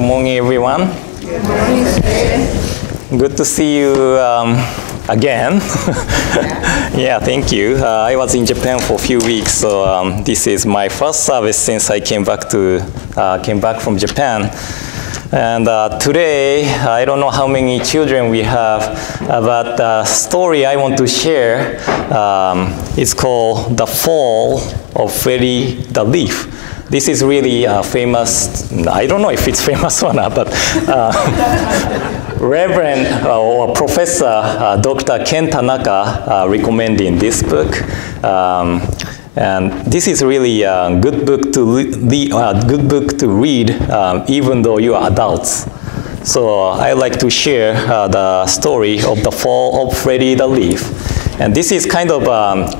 Good morning, everyone. Good morning, sir. Good to see you again. Yeah, thank you. I was in Japan for a few weeks, so this is my first service since I came back from Japan. And today, I don't know how many children we have, but the story I want to share is called The Fall of Freddie the Leaf. This is really famous. I don't know if it's famous or not, but Reverend or Professor Dr. Ken Tanaka recommending this book. And this is really a good book to read, even though you are adults. So I like to share the story of the fall of Freddie the Leaf. And this is kind of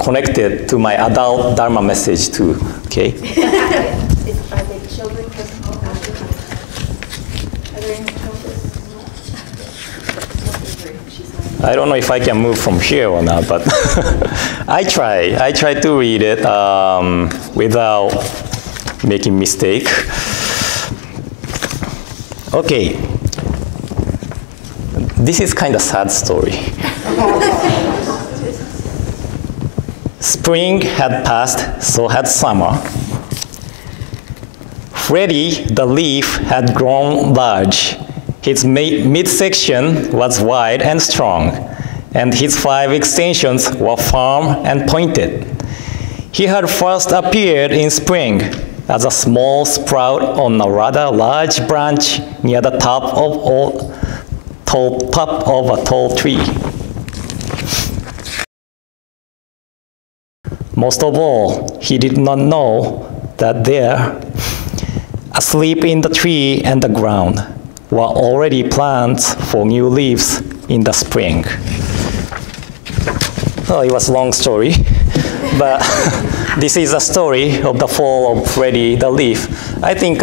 connected to my adult Dharma message too, okay? Are they children? Are there any children? I don't know if I can move from here or not, but I try to read it without making mistake. Okay. This is kind of sad story. Spring had passed, so had summer. Freddie the leaf had grown large. His midsection was wide and strong, and his 5 extensions were firm and pointed. He had first appeared in spring as a small sprout on a rather large branch near the top of a tall tree. Most of all, he did not know that there, asleep in the tree and the ground, were already plants for new leaves in the spring. Oh, it was a long story, but this is a story of the fall of Freddie the Leaf. I think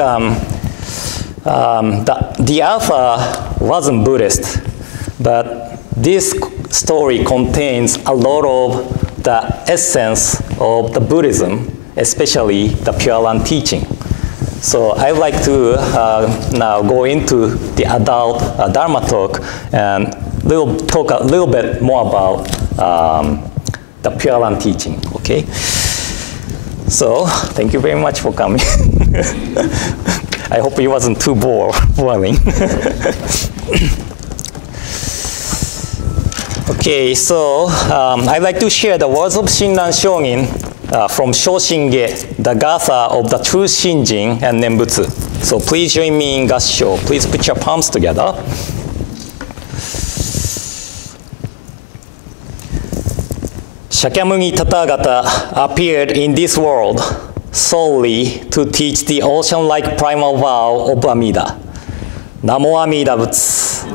the author wasn't Buddhist, but this story contains a lot of the essence of the Buddhism, especially the Pure Land teaching. So I'd like to now go into the adult Dharma talk and talk a little bit more about the Pure Land teaching, okay? So thank you very much for coming. I hope it wasn't too boring. Okay, so I'd like to share the words of Shinran Shonin from Shoshinge, the Gatha of the True Shinjin and Nembutsu. So please join me in Gassho. Please put your palms together. Shakyamuni Tathagata appeared in this world solely to teach the ocean-like primal vow of Amida. Namo Amida Butsu,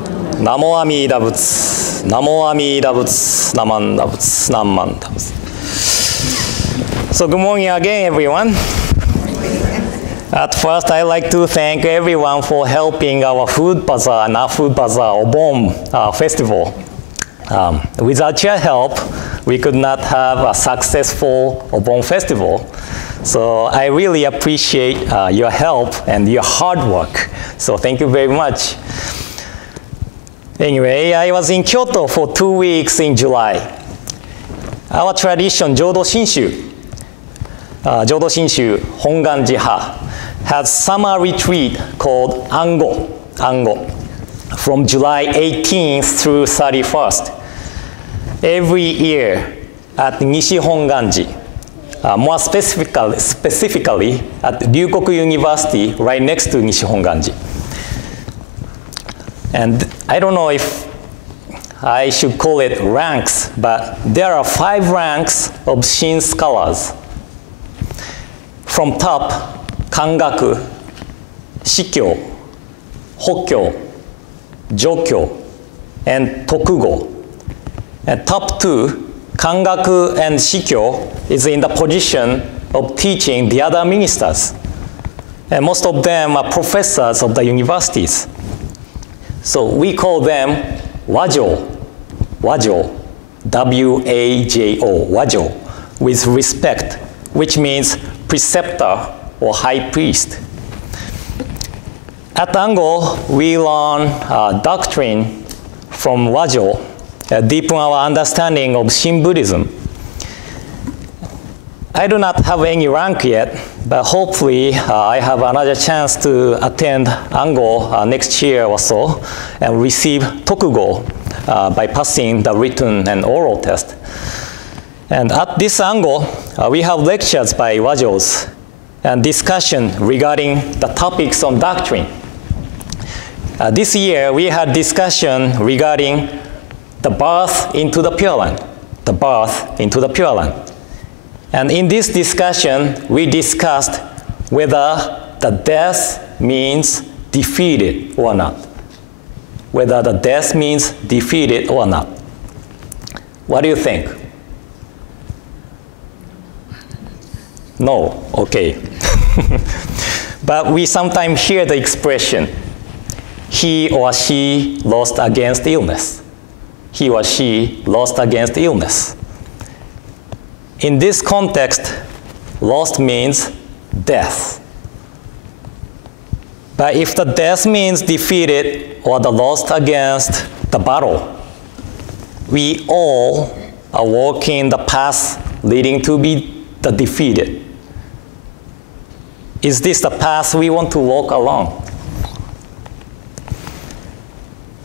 Namo Amida Butsu, Namo Amida Butsu, Namanda Butsu, Namanda Butsu. So good morning again, everyone. At first, I'd like to thank everyone for helping our food bazaar, Obon festival. Without your help, we could not have a successful Obon festival. So I really appreciate your help and your hard work. So thank you very much. Anyway, I was in Kyoto for 2 weeks in July. Our tradition, Jodo Shinshu, Hongwanji-ha, has summer retreat called Ango, from July 18th through 31st. Every year at Nishi Hongwanji, more specifically at Ryukoku University, right next to Nishi Hongwanji. And I don't know if I should call it ranks, but there are 5 ranks of Shin scholars. From top, Kangaku, Shikyo, Hokkyo, Jokyo, and Tokugo. And top 2, Kangaku and Shikyo, is in the position of teaching the other ministers. And most of them are professors of the universities. So we call them Wajo, W-A-J-O, Wajo, with respect, which means preceptor or high priest. At Ango, we learn doctrine from Wajo, deepen our understanding of Shin Buddhism. I do not have any rank yet, but hopefully I have another chance to attend Ango next year or so and receive Tokugo by passing the written and oral test. And at this Ango, we have lectures by Wajos and discussion regarding the topics on doctrine. This year, we had discussion regarding the birth into the Pure Land, the birth into the Pure Land. And in this discussion, we discussed whether the death means defeated or not. Whether the death means defeated or not. What do you think? No, okay. But we sometimes hear the expression, he or she lost against illness. He or she lost against illness. In this context, lost means death. But if the death means defeated or the lost against the battle, we all are walking the path leading to be the defeated. Is this the path we want to walk along?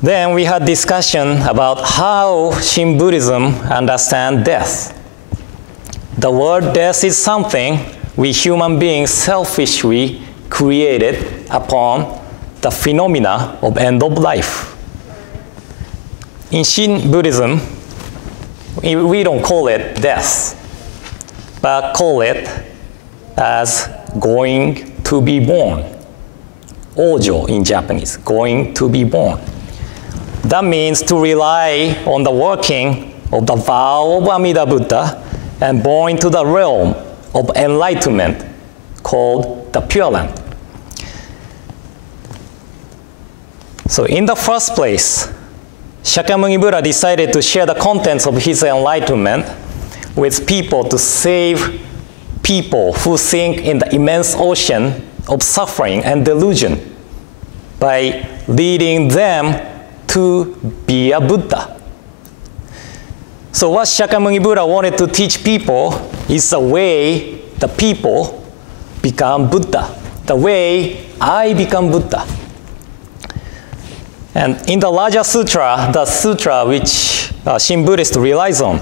Then we had discussion about how Shin Buddhism understands death. The word death is something we human beings selfishly created upon the phenomena of end of life. In Shin Buddhism, we don't call it death, but call it as going to be born. Ojo in Japanese, going to be born. That means to rely on the working of the vow of Amida Buddha and born into the realm of enlightenment called the Pure Land. So in the first place, Shakyamuni Buddha decided to share the contents of his enlightenment with people to save people who sink in the immense ocean of suffering and delusion by leading them to be a Buddha. So what Shakyamuni Buddha wanted to teach people is the way the people become Buddha, the way I become Buddha. And in the larger sutra, the sutra which Shin Buddhist relies on,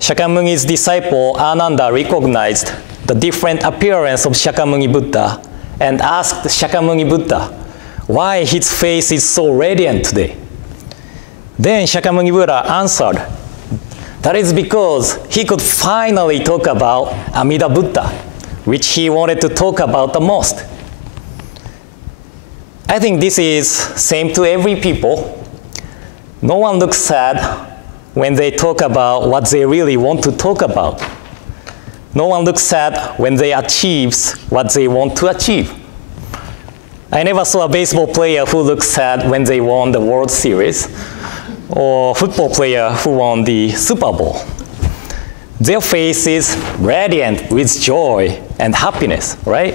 Shakyamuni's disciple Ananda recognized the different appearance of Shakyamuni Buddha and asked Shakyamuni Buddha why his face is so radiant today. Then Shakyamuni Buddha answered, that is because he could finally talk about Amida Buddha, which he wanted to talk about the most. I think this is same to every people. No one looks sad when they talk about what they really want to talk about. No one looks sad when they achieve what they want to achieve. I never saw a baseball player who looks sad when they won the World Series, or football player who won the Super Bowl. Their face is radiant with joy and happiness, right?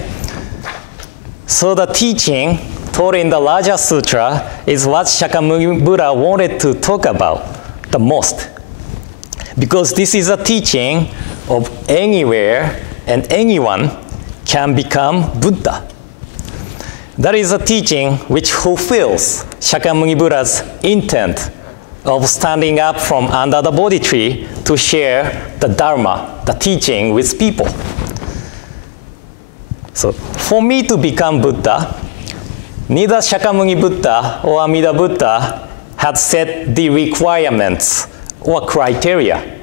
So the teaching taught in the larger sutra is what Shakyamuni Buddha wanted to talk about the most. Because this is a teaching of anywhere and anyone can become Buddha. That is a teaching which fulfills Shakyamuni Buddha's intent of standing up from under the Bodhi tree to share the Dharma, the teaching with people. So for me to become Buddha, neither Shakyamuni Buddha or Amida Buddha had set the requirements or criteria.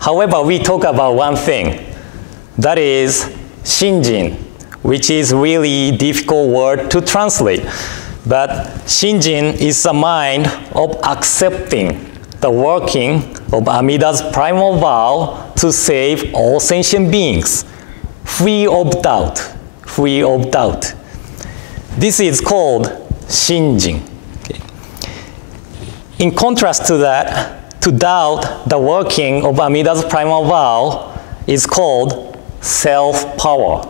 However, we talk about one thing, that is Shinjin, which is really difficult word to translate. But Shinjin is the mind of accepting the working of Amida's primal vow to save all sentient beings, free of doubt, free of doubt. This is called Shinjin. Okay. In contrast to that, to doubt the working of Amida's primal vow is called self-power,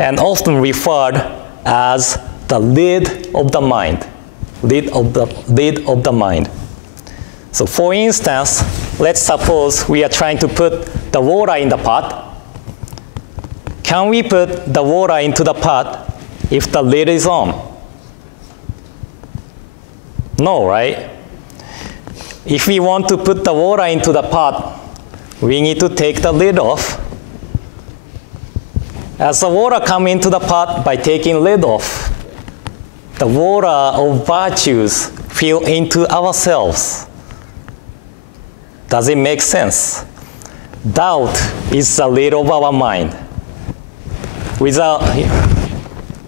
and often referred as the lid of the mind. Lid of the mind. So for instance, let's suppose we are trying to put the water in the pot. Can we put the water into the pot if the lid is on? No, right? If we want to put the water into the pot, we need to take the lid off. As the water comes into the pot by taking lid off, the water of virtues fill into ourselves. Does it make sense? Doubt is the lid of our mind. Without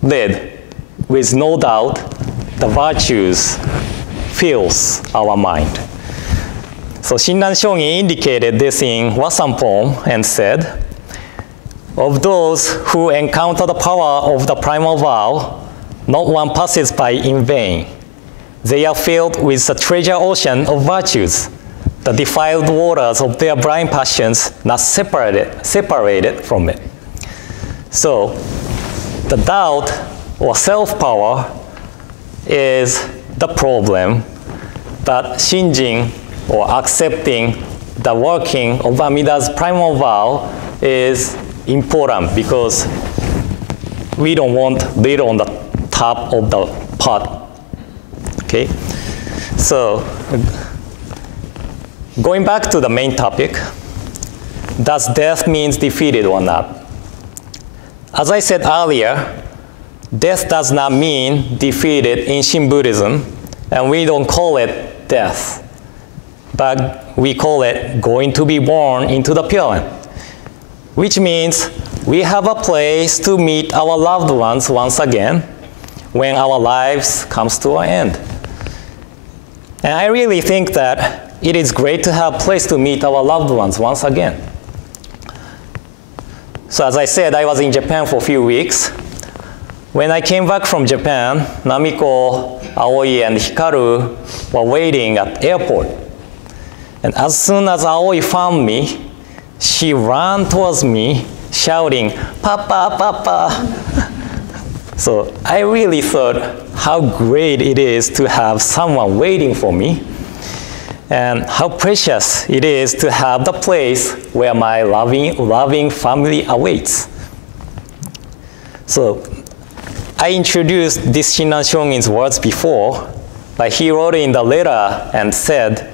lid, with no doubt, the virtues fills our mind. So Shinran Shogin indicated this in Wasan poem and said, of those who encounter the power of the primal vow, not one passes by in vain. They are filled with the treasure ocean of virtues, the defiled waters of their blind passions, not separated from it. So, the doubt or self-power is the problem, but Shinjin or accepting the working of Amida's primal vow is important because we don't want lid on the top of the pot. Okay? So, going back to the main topic, does death means defeated or not? As I said earlier, death does not mean defeated in Shin Buddhism, and we don't call it death, but we call it going to be born into the Pure Land, which means we have a place to meet our loved ones once again when our lives comes to an end. And I really think that it is great to have a place to meet our loved ones once again. So as I said, I was in Japan for a few weeks. When I came back from Japan, Namiko, Aoi, and Hikaru were waiting at the airport. And as soon as Aoi found me, she ran towards me, shouting, "Papa, Papa." So I really thought how great it is to have someone waiting for me, and how precious it is to have the place where my loving family awaits. So I introduced this Shinran Shogin's words before, but he wrote in the letter and said,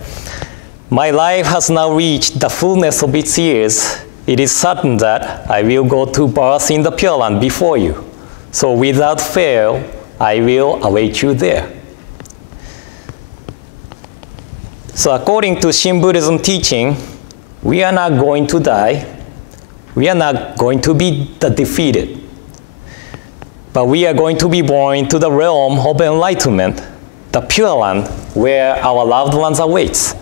"My life has now reached the fullness of its years. It is certain that I will go to birth in the Pure Land before you. So without fail, I will await you there." So according to Shin Buddhism teaching, we are not going to die. We are not going to be the defeated. But we are going to be born into the realm of enlightenment, the Pure Land, where our loved ones await.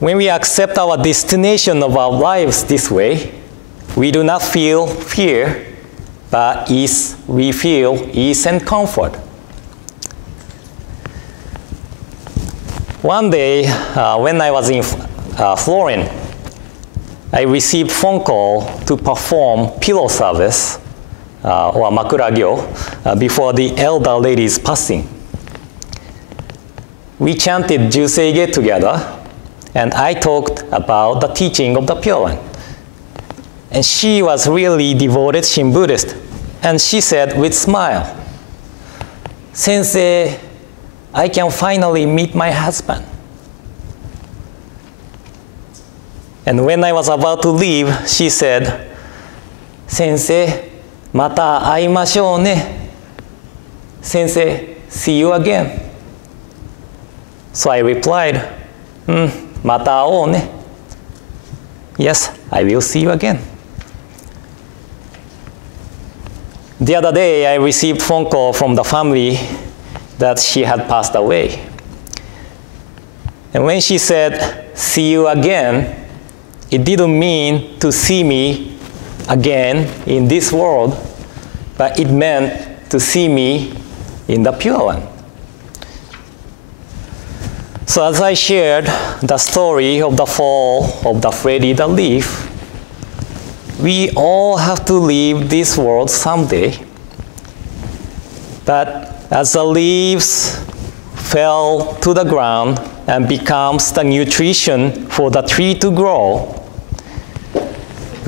When we accept our destination of our lives this way, we do not feel fear, but we feel ease and comfort. One day, when I was in Florence, I received a phone call to perform pillow service, or makuragyo, before the elder lady's passing. We chanted Juseige together, and I talked about the teaching of the Pure Land. And she was really devoted Shin Buddhist, and she said with smile, "Sensei, I can finally meet my husband." And when I was about to leave, she said, "Sensei, mata aimashou ne. Sensei, see you again." So I replied, "Mata ao ne. Yes, I will see you again." The other day, I received a phone call from the family that she had passed away. And when she said, "See you again," it didn't mean to see me again in this world, but it meant to see me in the Pure Land. So as I shared the story of the fall of the Freddy the leaf, we all have to leave this world someday. But as the leaves fell to the ground and becomes the nutrition for the tree to grow,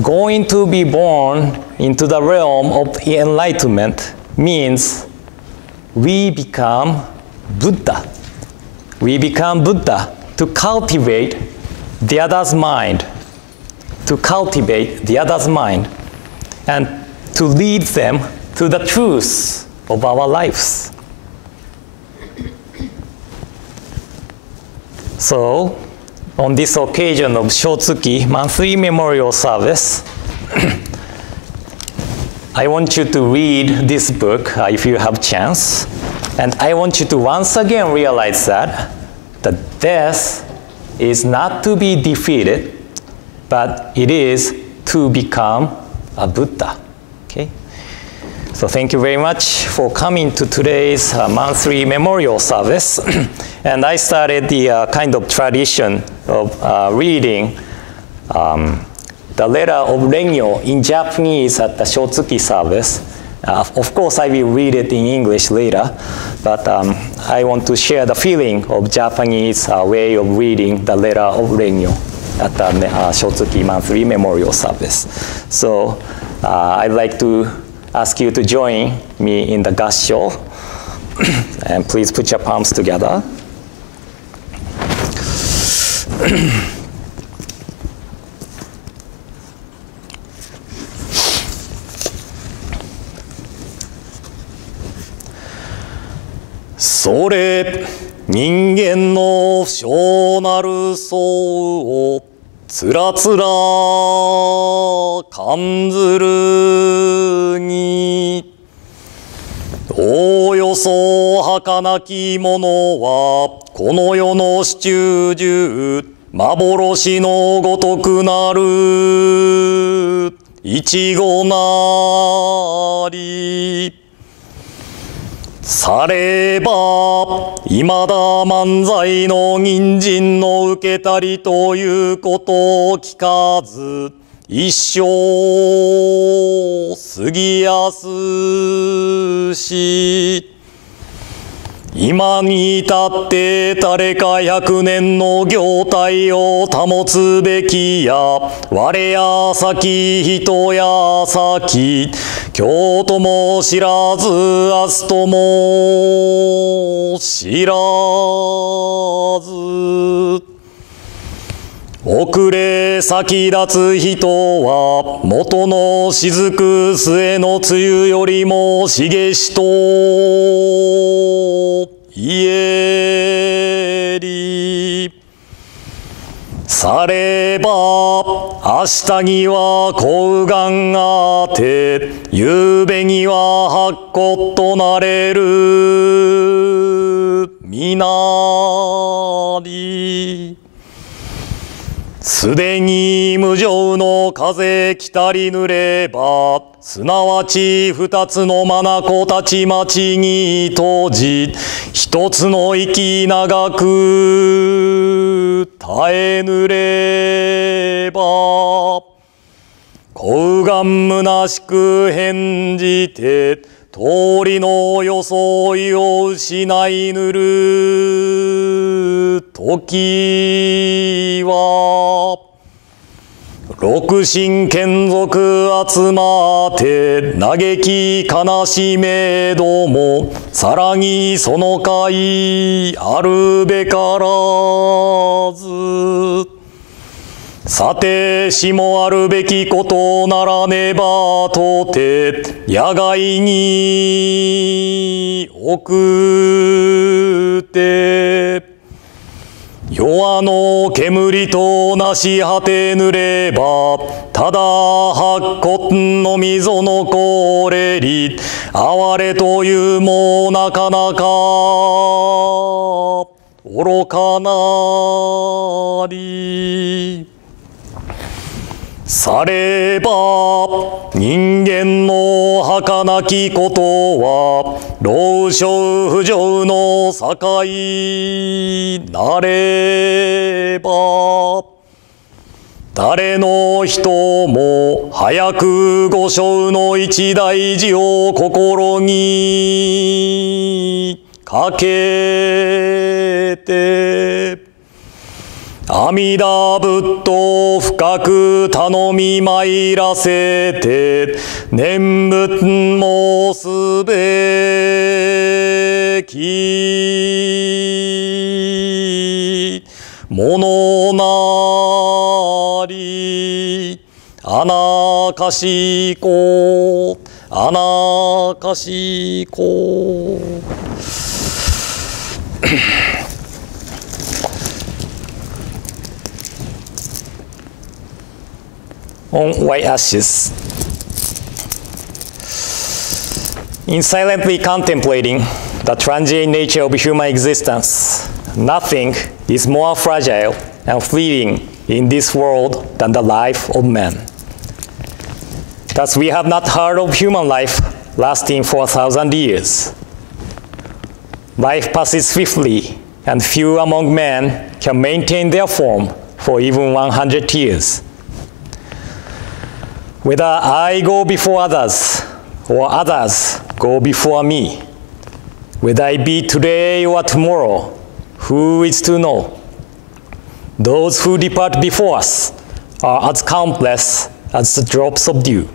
going to be born into the realm of enlightenment means we become Buddha. We become Buddha to cultivate the other's mind, to cultivate the other's mind, and to lead them to the truth of our lives. So, on this occasion of Shotsuki monthly memorial service, I want you to read this book if you have chance. And I want you to once again realize that death is not to be defeated, but it is to become a Buddha. Okay? So thank you very much for coming to today's monthly memorial service. And I started the kind of tradition of reading the letter of Rengyo in Japanese at the Shotsuki service. Of course, I will read it in English later, but I want to share the feeling of Japanese way of reading the letter of Rengyo at the Shotsuki monthly memorial service. So I'd like to ask you to join me in the gassho, and please put your palms together.それ人間の不祥なる相をつらつら感ずるにおおよそ儚きものはこの世の始終中幻のごとくなるいちごなりさればいまだ漫才の銀人の受けたりということを聞かず一生過ぎやすし今に至って誰か100年の業態を保つべきや我や先人や先今日とも知らず明日とも知らず遅れ先立つ人は元の雫末の梅雨よりも茂しと言えりされば明日には小雁がて夕べには白骨となれるみなりすでに無常の風来たりぬればすなわち二つの眼たちまちに閉じ一つの息長く耐えぬれば小雁むしく返じて通りの装いを失いぬる時は六神眷属集まって嘆き悲しめどもさらにその会あるべからずさてしもあるべきことならねばとて野外に送って弱の煙となし果てぬればただ白骨の溝のこれり哀れというもなかなか愚かなりされば人間の儚きことは老少不浄の境なれば誰の人も早くご生の一大事を心にかけて、阿弥陀仏深く頼み参らせて、念仏申すべきものなり、あなかしこ、あなかしこ。On white ashes. In silently contemplating the transient nature of human existence, nothing is more fragile and fleeting in this world than the life of man. Thus, we have not heard of human life lasting for 1,000 years. Life passes swiftly, and few among men can maintain their form for even 100 years. Whether I go before others, or others go before me, whether I be today or tomorrow, who is to know? Those who depart before us are as countless as the drops of dew.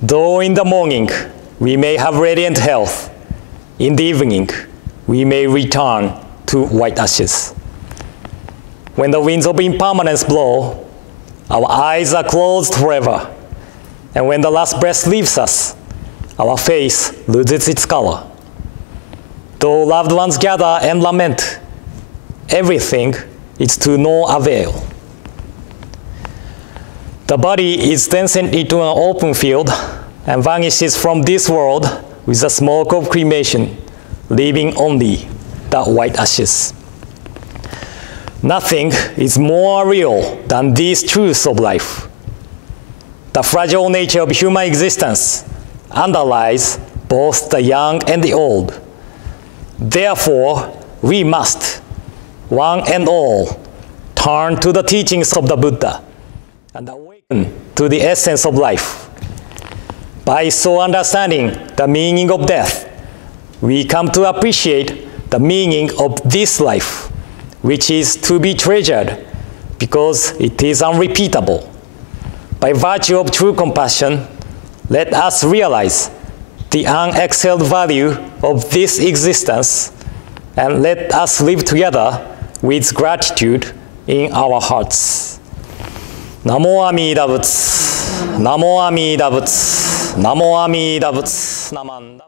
Though in the morning we may have radiant health, in the evening we may return to white ashes. When the winds of impermanence blow, our eyes are closed forever, and when the last breath leaves us, our face loses its color. Though loved ones gather and lament, everything is to no avail. The body is then sent into an open field and vanishes from this world with the smoke of cremation, leaving only the white ashes. Nothing is more real than these truths of life. The fragile nature of human existence underlies both the young and the old. Therefore, we must, one and all, turn to the teachings of the Buddha and awaken to the essence of life. By so understanding the meaning of death, we come to appreciate the meaning of this life, which is to be treasured because it is unrepeatable. By virtue of true compassion, let us realize the unexcelled value of this existence, and let us live together with gratitude in our hearts. Namo Amida Butsu, Namo Amida Butsu, Namo Amida Butsu, Namanda.